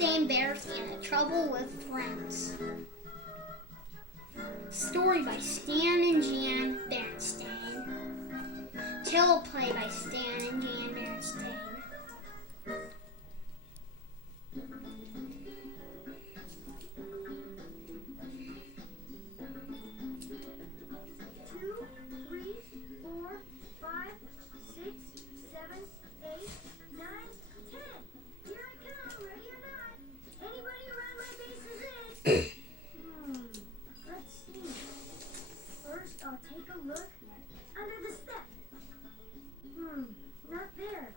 Berenstain Bears and Trouble with Friends. Story by Stan and Jan Berenstain. Teleplay by Stan and Jan Berenstain. Let's see. First, I'll take a look under the step. Not there.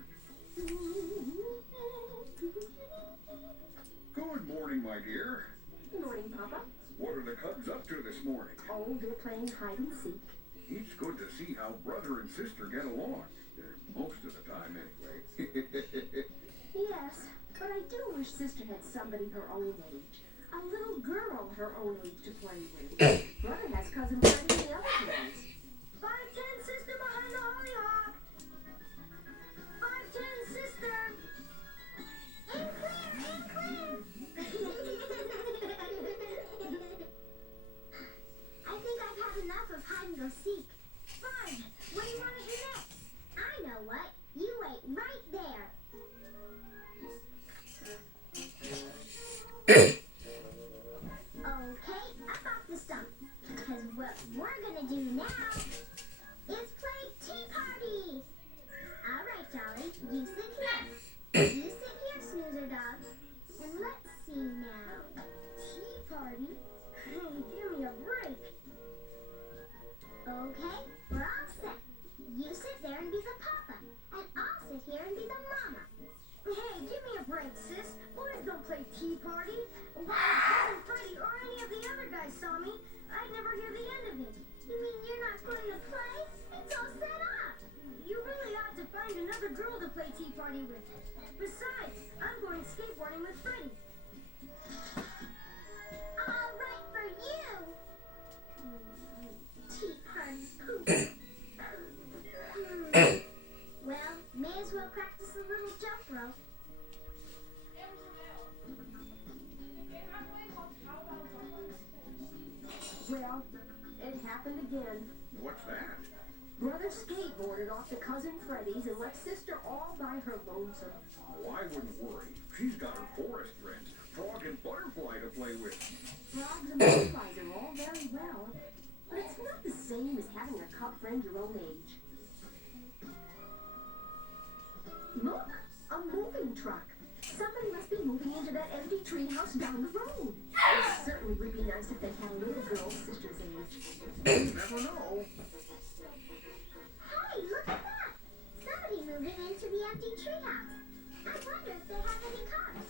Good morning, my dear. Good morning, Papa. What are the Cubs up to this morning? Oh, they're playing hide and seek. It's good to see how brother and sister get along. Most of the time, anyway. Yes, but I do wish Sister had somebody her own age. A little girl her own age to play with. Brother has cousin Freddie and the other kids. 5'10" sister behind the hollyhock. 5'10" sister. And clear, and clear. I think I've had enough of hide and go seek. Fine. What do you want to do next? I know what. You wait right there. Okay, up off the stump. Because what we're gonna do now is play tea party. All right, Jolly, you sit here. You sit here, Snoozer Dog. And let's see now. Tea party? Give me a break. Okay, we're all set. You sit there and be the papa, and I'll sit here and be the mama. Hey, give me a break, sis. Boys don't play tea party. Why, Cousin Freddie or any of the other guys saw me, I'd never hear the end of it. You mean you're not going to play? It's all set up. You really ought to find another girl to play tea party with. Besides, I'm going skateboarding with Freddie. All right for you. Tea party poop. Well, may as well practice a little jump rope. Well, it happened again. What's that? Brother skateboarded off to cousin Freddie's and left Sister all by her lonesome. Oh, I wouldn't worry. She's got her forest friends, Frog and Butterfly, to play with. Frogs and butterflies are all very well, but it's not the same as having a cub friend your own age. Look, a moving truck. Somebody must be moving into that empty treehouse down the road. It certainly would be nice if they had a little girl Sister's age. You never know. Hey, look at that! Somebody moving into the empty treehouse. I wonder if they have any cars.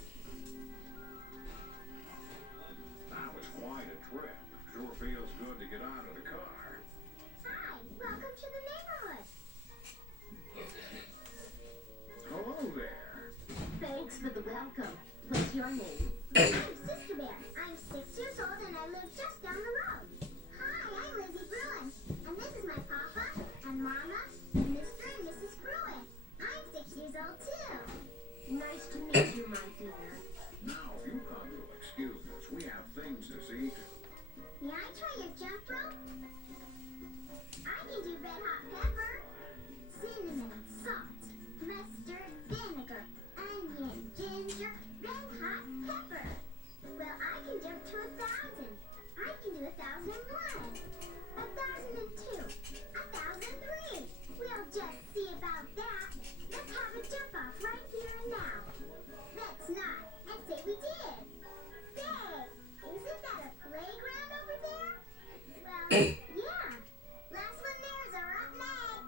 That was quite a trip. Sure feels good to get out of the car. Hi, welcome to the neighborhood. Hello there. Thanks for the welcome. What's your name? I'm Sister Bear. I'm 6 years old and I live just down the road. Hi, I'm Lizzie Bruin. And this is my papa and mama, Mr. and Mrs. Bruin. I'm 6 years old too. Nice to meet you, my dear. Now, if you come to excuse us, we have things to see to. May I try your jump rope? I can do red hot pepper, cinnamon, salt, mustard, vinegar, onion, ginger, red hot pepper. Well, I can jump to 1,000. I can do 1,001, 1,002, 1,003. We'll just see about that. Let's have a jump off right here and now. Let's nod and say we did. Say, isn't that a playground over there? Well, yeah. Last one there is a rotten egg.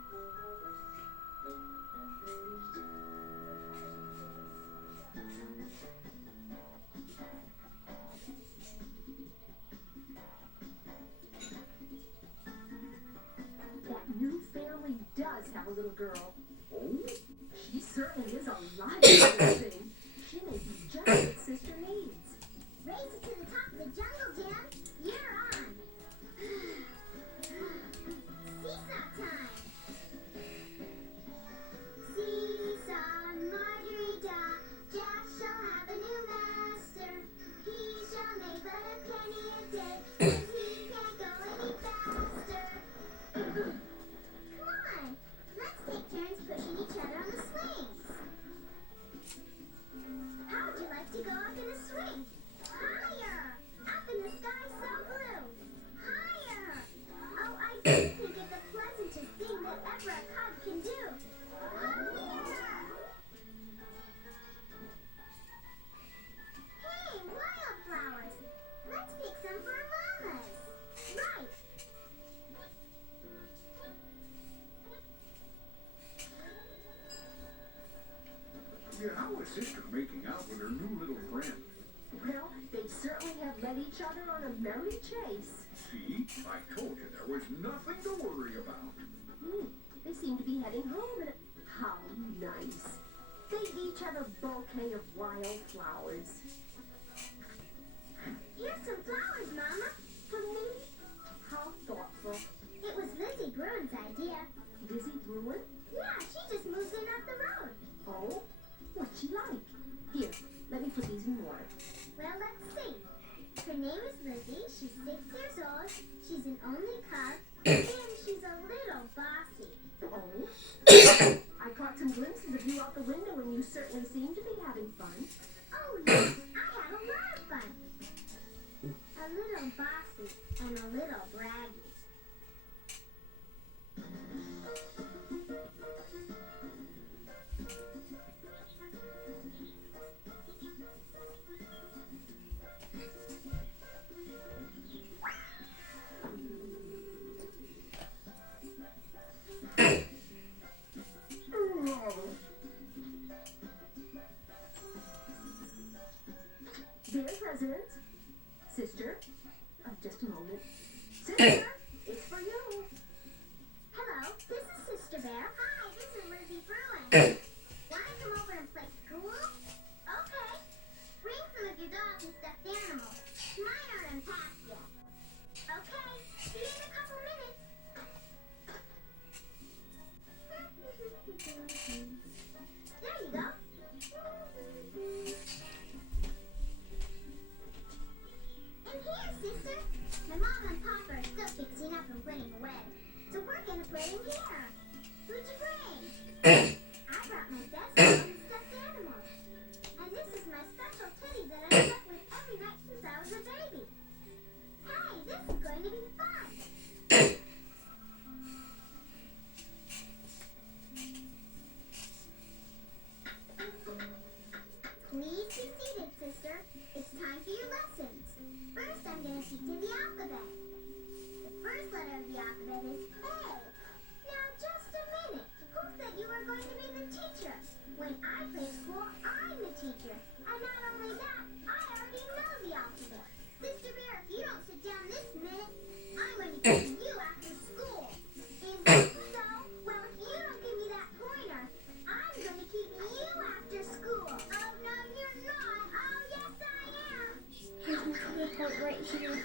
That new family does have a little girl. Oh? She certainly is a lot of thing. She may be just what Sister needs. Race it to the top of the jungle, Jim. You're on. Seesaw time. Seesaw, Margarita, Jack shall have a new mess. Yeah, how is sister making out with her new little friend? Well, they certainly have led each other on a merry chase. See, I told you there was nothing to worry about. They seem to be heading home and how nice. They each have a bouquet of wildflowers. Here's some flowers, Mama. For me? How thoughtful. It was Lizzie Bruin's idea. Lizzie Bruin? Yeah, she just moved in up the road. Oh? What's she like? Here, let me put these in water. Well, let's see. Her name is Lizzie. She's 6 years old. She's an only cub. And she's a little bossy. Oh? I caught some glimpses of you out the window and you certainly seem to be having fun. Oh, yes. I had a lot of fun. A little bossy and a little braggy. Dear President, Sister, just a moment. Sister, it's for you. Hello, this is Sister Bear. Hi, this is Lizzie Bruin. Want to come over and play school? Okay. Bring some of your dogs and stuffed animals. Mine aren't unpacked yet. Okay, see you in a couple minutes. There you go. And here, sister. My mom and papa are still fixing up and putting away. So we're gonna play in here. Who'd you bring? I brought my best friend and stuffed animals. And this is my special teddy that I slept with every night since I was a baby. Hey, this is going to be fun. Please be seated, sister. It's time for your lessons. First, I'm going to teach you the alphabet. The first letter of the alphabet is A. Now, just a minute. Who said you were going to be the teacher? When I play school, I'm the teacher. And not only that, I already know the alphabet. Sister Bear, if you don't sit down this minute, I'm going to keep you after school. Is that so? Well, if you don't give me that pointer, I'm going to keep you after school. Oh, no, you're not. Oh, yes, I am. Here's my report right here.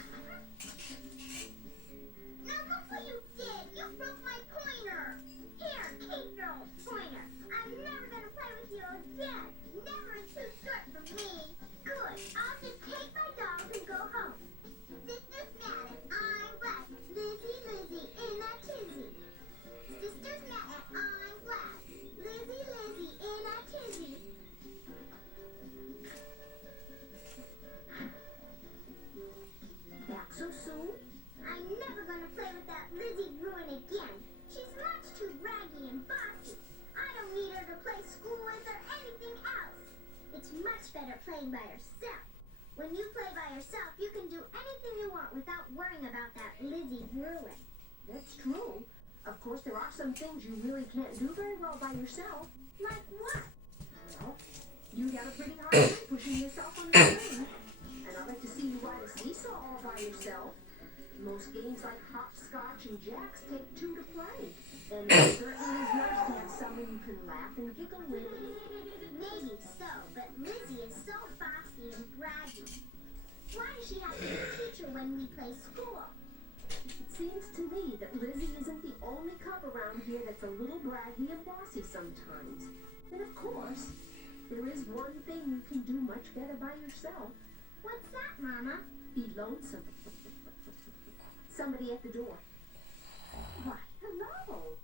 No, look what you did. You broke my pointer. Here, keep your old pointer. I'm never going to play with you again. Never is too short for me. Good. I'll just take my dogs and go home. Sister's mad and I'm glad. Lizzie, Lizzie, in a tizzy. Sister's mad and I'm glad. Lizzie, Lizzie, in a tizzy. Back so soon? I'm never going to play with that Lizzie Bruin again. She's much too raggy and bossy. I don't need her to play school with or anything else. It's much better playing by herself. When you play by yourself, you can do anything you want without worrying about that Lizzie Bruin. That's true. Of course, there are some things you really can't do very well by yourself. Like what? Well, you have a pretty hard time pushing yourself on the train. And I'd like to see you ride a seesaw all by yourself. Most games like hopscotch and jacks take two to play. And it certainly is nice to have someone you can laugh and giggle with. Maybe so, but Lizzie is so bossy and braggy. Why does she have to be a teacher when we play school? It seems to me that Lizzie isn't the only cub around here that's a little braggy and bossy sometimes. And of course, there is one thing you can do much better by yourself. What's that, Mama? Be lonesome. Somebody at the door. Why, hello.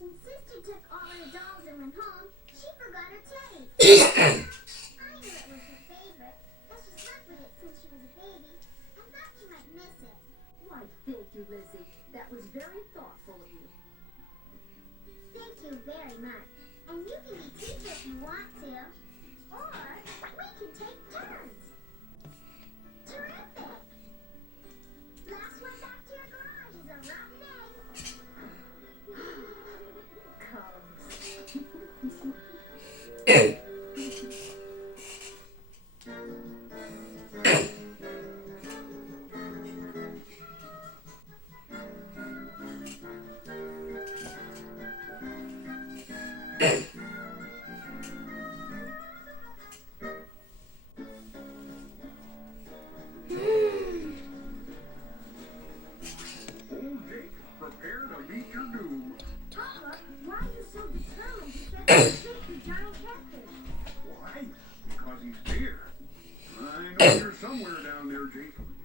When Sister took all her dolls and went home, she forgot her teddy. I knew it was her favorite, because she slept with it since she was a baby. I thought she might miss it. Why, thank you, Lizzie. That was very thoughtful of you. Thank you very much. And you can be teacher if you want to. Or we can take turns. Terrific. Last one back to your garage is a rotten egg. Cubs.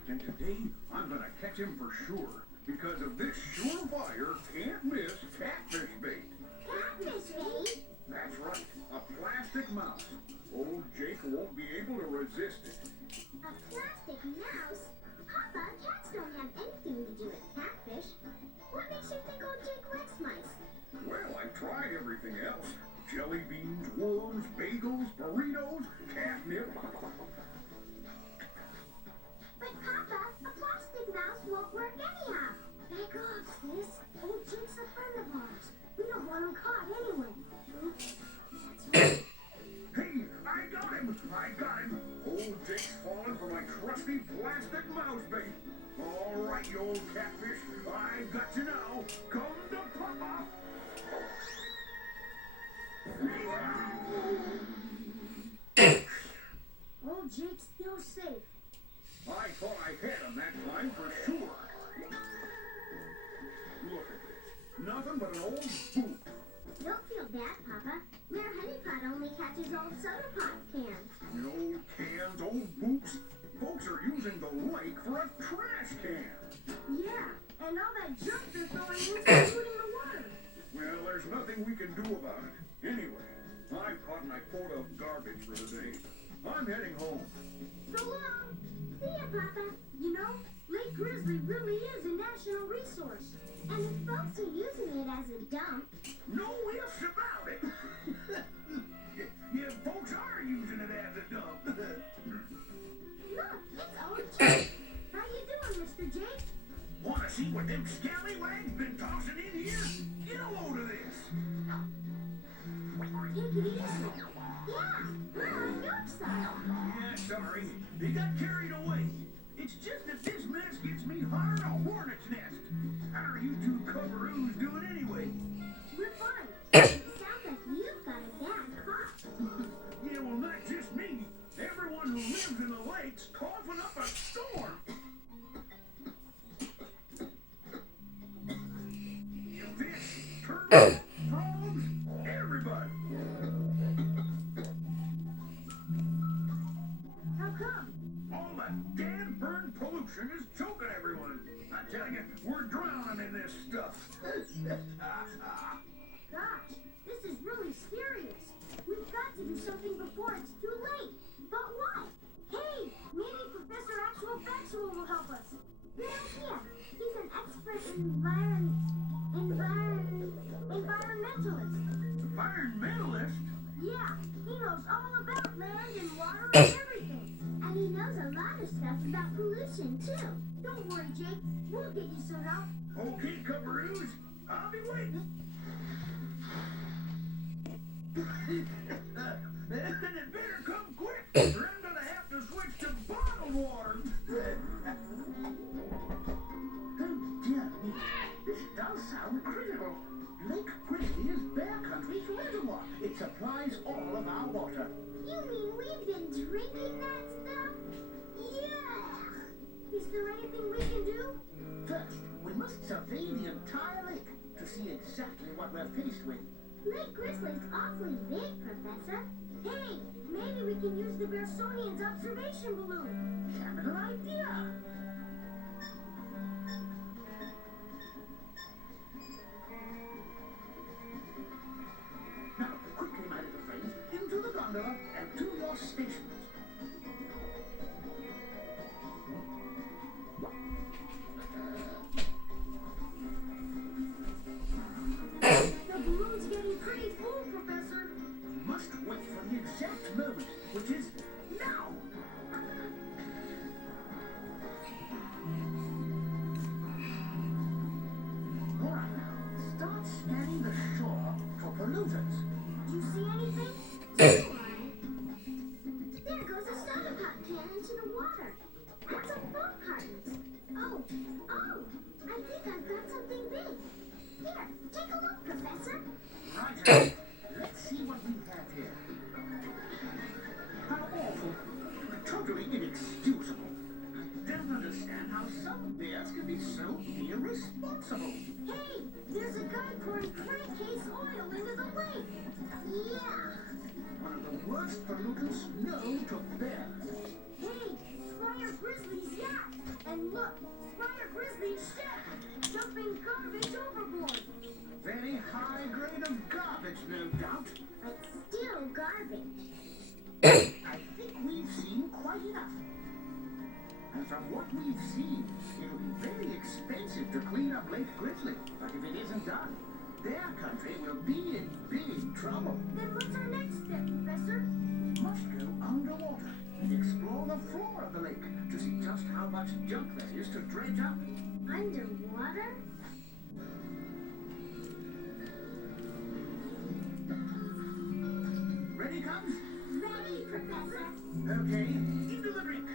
And today, I'm gonna catch him for sure. Because of this surefire, can't-miss catfish bait. Catfish bait? That's right, a plastic mouse. Old Jake won't be able to resist it. A plastic mouse? Papa, cats don't have anything to do with catfish. What makes you think old Jake likes mice? Well, I've tried everything else. Jelly beans, worms, bagels, burritos, catnip. But Papa, a plastic mouse won't work anyhow. Back off, sis. Old Jake's a friend of ours. We don't want him caught anyway. Oops. Hey, I got him! I got him! Old Jake's fallen for my trusty plastic mouse bait. All right, you old catfish, I've got you now. Come to Papa! Old Jake's still safe. I thought I had him that time for sure. Look at this. Nothing but an old boot. Don't feel bad, Papa. Mayor Honeypot only catches old soda pop cans. The old cans, old boots. Folks are using the lake for a trash can. Yeah, and all that junk they're throwing in, including the water. Well, there's nothing we can do about it. Anyway, I've caught my quota of garbage for the day. I'm heading home. So long. See ya, Papa. You know, Lake Grizzly really is a national resource. And if folks are using it as a dump, No ifs about it. Yeah, folks are using it as a dump. look, it's old Jake. How you doing, Mr. Jake? Want to see what them scallywags been tossing in here? Get a load of this. Take it easy. Yeah, we're on your side. Yeah, sorry. They got carried away. It's just that this mess gets me hotter than a hornet's nest. How are you two coveroos doing anyway? We're fine. It sounds like you've got a bad cough. Yeah, well, not just me. Everyone who lives in the lake's coughing up a storm. Fish, turtles, frogs, everybody. How come? All that damn burn pollution is choking everyone. I tell you, we're drowning in this stuff. Gosh, this is really serious. We've got to do something before it's too late. But what? Hey, maybe Professor Actual Factual will help us. Good idea. He's an expert environmentalist. Environmentalist? Yeah, he knows all about land and water and everything. And he knows a lot of stuff about pollution, too. Don't worry, Jake. We'll get you some help. Okay, coveroos, I'll be waiting. And it better come quick, or I'm gonna have to switch to bottled water. Oh, dear me. This does sound critical. Lake Grizzly is Bear Country's reservoir. It supplies all of our water. You mean we've been drinking that stuff? Yeah. Is there anything we can do? First, we must survey the entire lake to see exactly what we're faced with. Lake Grizzly's awfully big, Professor. Hey, maybe we can use the Bearsonian's observation balloon. Capital idea. Now, quickly, my little friends, into the gondola and to your stations. The balloon's getting pretty full, Professor. Must wait for the exact moment, which is now. All right, now, start scanning the shore for pollutants. Do you see anything? There goes a soda pop can into the water. That's a milk carton. Oh, I think I've got something big. Here, take a look, Professor. Roger. Let's see what we have here. How awful. Totally inexcusable. I don't understand how some bears can be so irresponsible. Hey, there's a guy pouring crankcase oil into the lake. Yeah. One of the worst pollutants known to bears. Hey, Squire Grizzly's yacht. And look, Spider Grizzly's chef, dumping garbage overboard. Very high grade of garbage, no doubt. But still garbage. I think we've seen quite enough. And from what we've seen, it'll be very expensive to clean up Lake Grizzly. But if it isn't done, their country will be in big trouble. Then what's our next step, Professor? We must go underwater and explore the floor of the lake to see just how much junk there is to dredge up. Underwater? Ready, Cubs? Ready, Professor. Okay, into the drink.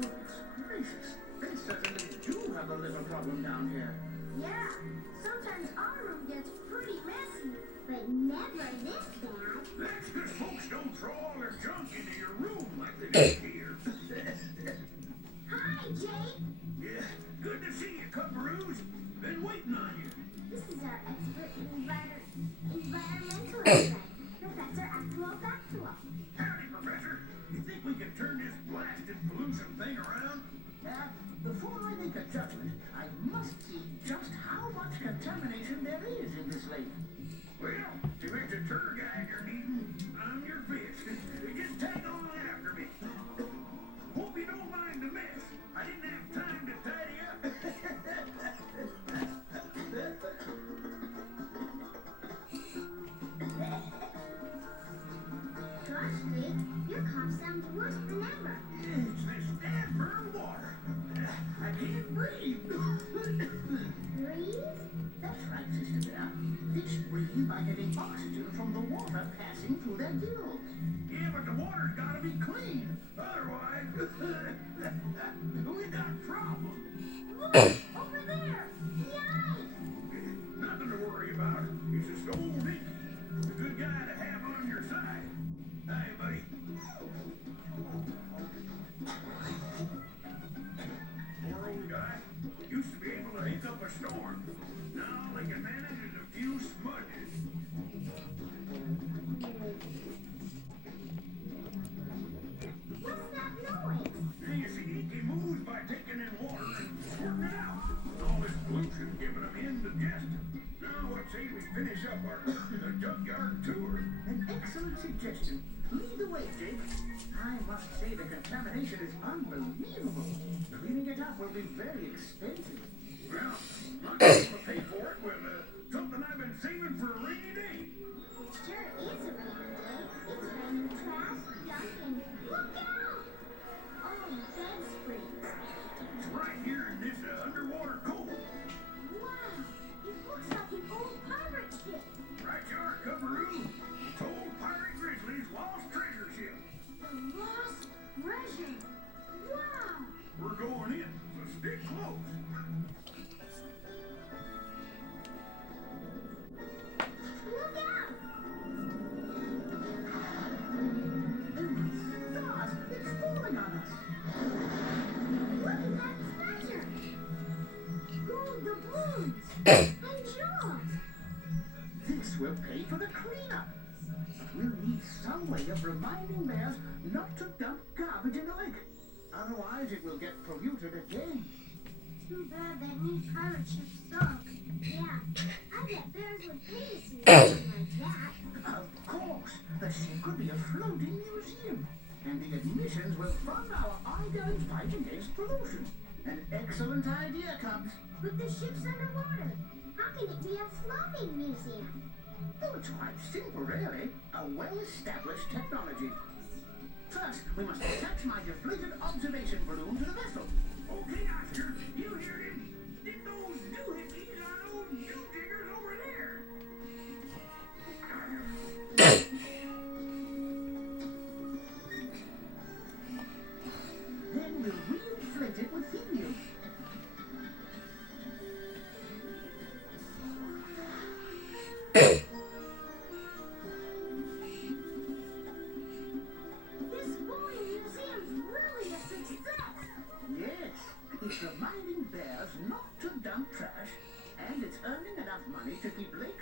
Goodness gracious, they certainly do have a liver problem down here. Yeah, sometimes our room gets pretty messy. But never this bad. That's because folks don't throw all their junk into your room like they do here. Hi, Jake. Yeah, good to see you, Cubbaroos. Been waiting on you. This is our expert environmentalist, Professor Actulobactula. Howdy, Professor. You think we can turn this blasted pollution thing around? Before I make a judgment, I must see just how much contamination there is in this lake. Well, if it's a tour guide you're needing, I'm your fist. Just tag on after me. Hope you don't mind the mess. I didn't have time to tidy up. Gosh, Jake, your cough sounds worse than ever. It's this damn burned water. I can't breathe. Breathe? That's right, Sister Bear. Fish breathe by getting oxygen from the water passing through their gills. Yeah, but the water's gotta be clean. Otherwise, we got problems. Look, over there. Yikes! Nothing to worry about. It's just old Nick. A good guy to have on your side. Hi, buddy. Poor old guy. Used to be able to hiccup a storm. Now all they can manage is a few smudges. What's that noise? Now you see, he moves by taking in water and squirting it out. All this pollution giving him indigestion. Now what say we finish up our junkyard tour? An excellent suggestion. Lead the way, Jake. I must say the contamination is unbelievable. Cleaning it up will be very expensive. Well, I'm going to pay for it with something I've been saving for a rainy day. It sure is a rainy day. It's raining trash, junk, and look out! Oh, bed springs. It's right here in this underwater cove. Wow, it looks like an old pirate ship. Right you are, Cubbaroo. It's old Pirate Grizzly's lost treasure ship. The lost treasure. Wow! We're going in, so stick close. Look out! Stars, it's falling on us. Look at that treasure! Gold doubloons and jewels. This will pay for the cleanup. But we'll need some way of reminding bears not to dump garbage in the lake. Otherwise, it will get polluted again. Too bad that new pirate ship sunk. Yeah, I bet bears would pay to see something like that. Of course, the ship could be a floating museum. And the admissions will fund our ongoing fight against pollution. An excellent idea, Cubs. But the ship's underwater. How can it be a floating museum? Oh, it's quite simple, really. A well-established technology. First, we must attach my deflated observation balloon to the vessel. Okay, Oscar, you hear him. Stick those doohickeys on those dew diggers over there. Then we'll re-inflate it with helium. This floating museum's really a success. Yes, it's reminding bears not to dump trash, and it's earning enough money to keep Lake